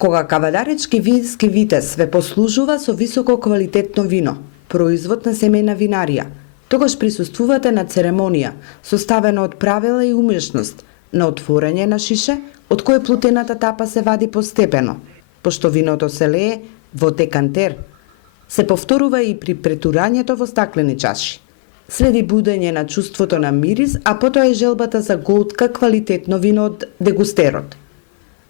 Кога кавадаречки вински витез ве послужува со високо квалитетно вино, производ на семејна винарија, тогаш присуствувате на церемонија, составена од правила и умешност, на отворање на шише, од кој плутената тапа се вади постепено, пошто виното се лее во декантер. Се повторува и при претурањето во стаклени чаши. Следи будење на чувството на мирис, а потоа е желбата за голтка квалитетно вино од дегустерот.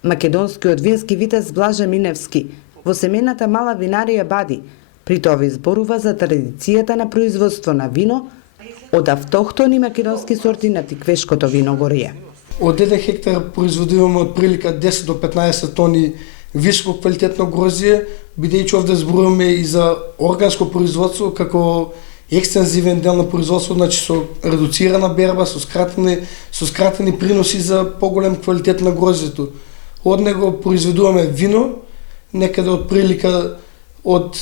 Македонскиот вински витез Блаже Миневски во семејната мала винарија Бади, при тоа изборува за традицијата на производство на вино од автохтони македонски сорти на тиквешкото вино Горие. Од 1 хектар производуваме од прилика 10 до 15 тони високо квалитетно грозје, бидејќи овде зборуваме и за органско производство како екстензивен дел на производство, значи со редуцирана берба, со скратени приноси за поголем квалитет на грозјето. Од него произведуваме вино, некаде од прилика од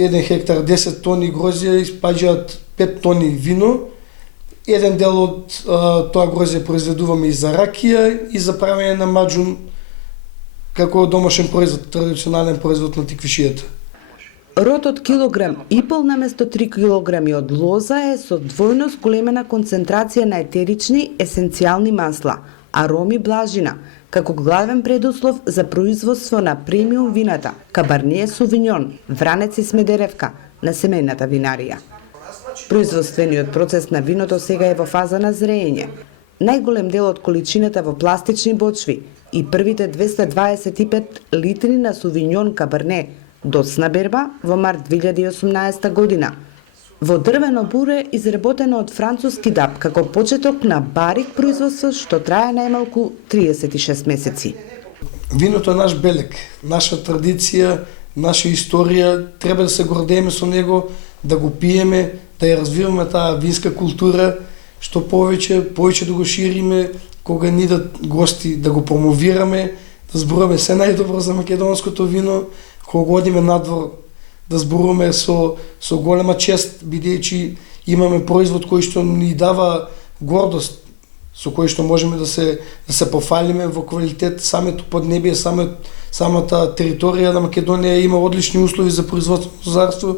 1 хектар 10 тони грозје испаѓаат 5 тони вино. Еден дел од тоа грозје произведуваме и за ракија и за правење на маџун како домашен производ, традиционален производ на тиквишијата. Рот од килограм и пол наместо 3 килограми од лоза е со двојно зголемена концентрација на етерични есенцијални масла, ароми блажина, како главен предуслов за производство на премиум вината Кабарние Сувиньон, Вранец и Смедеревка на семејната винарија. Производствениот процес на виното сега е во фаза на зреење. Најголем дел од количината во пластични бочви и првите 225 литри на Сувиньон Кабарне доцна берба во март 2018 година. Во дрвено буре изработено од француски даб како почеток на барик производство што трае најмалку 36 месеци. Виното е наш белег, наша традиција, наша историја, треба да се гордееме со него, да го пиеме, да ја развиваме таа винска култура, што повеќе да го шириме, кога ни идат гости да го промовираме, да зборуваме се најдобро за македонското вино, кога одиме надвор да зборуваме со голема чест, бидејќи имаме производ кој што ни дава гордост, со кој што можеме да се пофалиме во квалитет. Самото поднебие, самата територија на Македонија има одлични услови за производство на лозарство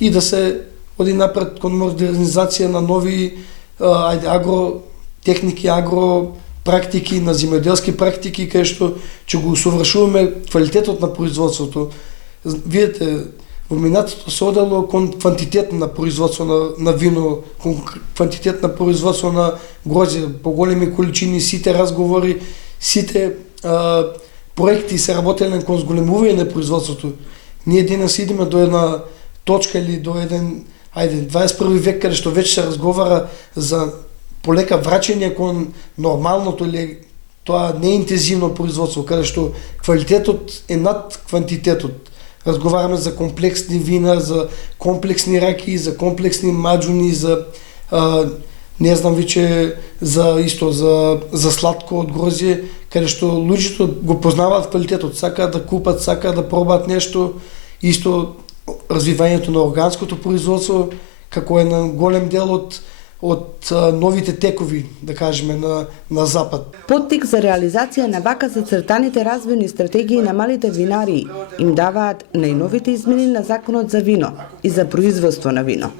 и да се оди напред кон модернизација на нови агротехники, агропрактики, на земјоделски практики, кај што ќе го усовршуваме квалитетот на производството. Видете, во минатото се одело кон квантитет на производство на вино, кон квантитет на производство на грозје, поголеми количини, сите разговори, сите проекти се работеле кон зголемување на производството. Ние денес идеме до една точка или до еден 21 век каде што веќе се разговара за полека враќање кон нормалното или тоа неинтензивно производство, каде што квалитетот е над квантитетот. Разговараме за комплексни вина, за комплексни раки, за комплексни маџуни, за не знам веќе за сладко од грозје, каде што луѓето го познаваат квалитетот, сакаат да купат, сакаат да пробаат нешто, исто развивањето на органското производство, како е на голем дел од новите текови, да кажеме, на Запад. Поттик за реализација на вака зацртаните развојни стратегии на малите винарии им даваат најновите измени на Законот за вино и за производство на вино.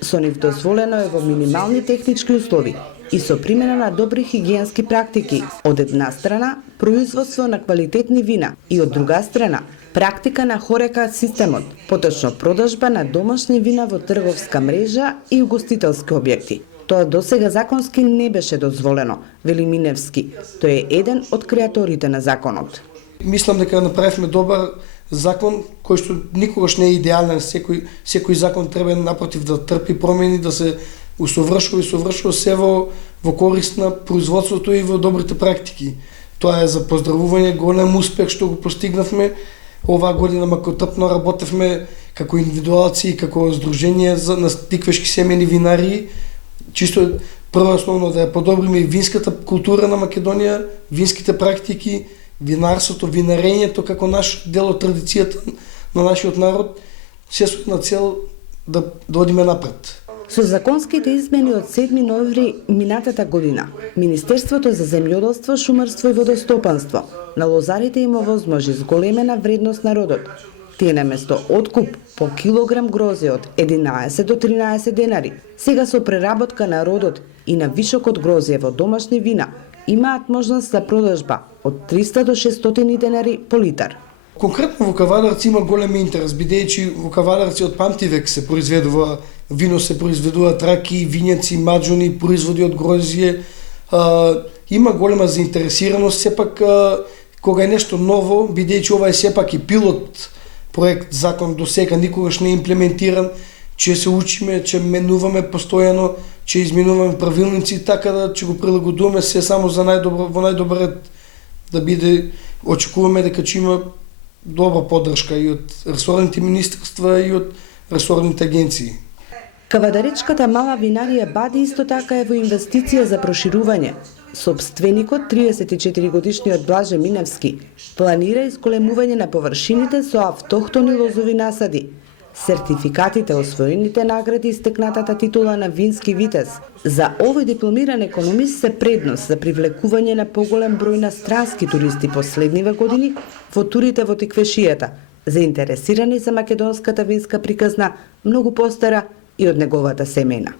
Со нив дозволено е во минимални технички услови и со примена на добри хигиенски практики, од една страна производство на квалитетни вина и од друга страна практика на хорека системот, поточно продажба на домашни вина во трговска мрежа и угостителски објекти. Тоа досега законски не беше дозволено, вели Миневски. Тој е еден од креаторите на законот. Мислам дека направивме добар закон кој што никогаш не е идеален. Секој закон треба напротив да трпи промени, да се усовршува се во корист на производството и во добрите практики. Тоа е за поздравување, голем успех што го постигнавме. Оваа година макотрпно работевме како индивидуалци и како здружение на тиквешки семејни винарии, чисто прво основно да ја подобриме и винската култура на Македонија, винските практики, винарството, винарењето како наш дел од традицијата на нашиот народ, се со една цел да одиме напред. Со законските измени од 7 ноември минатата година, Министерството за земјоделство, шумарство и водостопанство на лозарите им овозможи зголемена вредност на родот. Тие наместо откуп по килограм грозје од 11 до 13 денари, сега со преработка на родот и на вишок од грозје во домашни вина, имаат можност за продажба од 300 до 600 денари по литар. Конкретно во Кавадарци има голем интерес, бидејќи во Кавадарци од памтивек се произведува вино, се произведуваат раки, вињаци, маџуни, производи од грозје. Има голема заинтересираност, сепак кога е нешто ново, бидејќи ова е сепак и пилот проект закон до сега никогаш не е имплементиран, че се учиме, че менуваме постојано, че изменуваме правилници, така да че го прилагодуваме се само за најдобро, во најдобар ред да биде, очекуваме дека ќе има добра поддршка и од ресорните министерства и од ресорните агенции. Кавадаречката мала винарија Бади исто така е во инвестиција за проширување. Собственикот, 34 годишниот Блаже Миневски, планира изголемување на површините со автохтони лозови насади. Сертификатите, освоените награди и стекнатата титула на вински витез за овој дипломиран економист се предност за привлекување на поголем број на странски туристи последниве години во турите во Тиквешијата, заинтересирани за македонската винска приказна многу постара и од неговата семејна.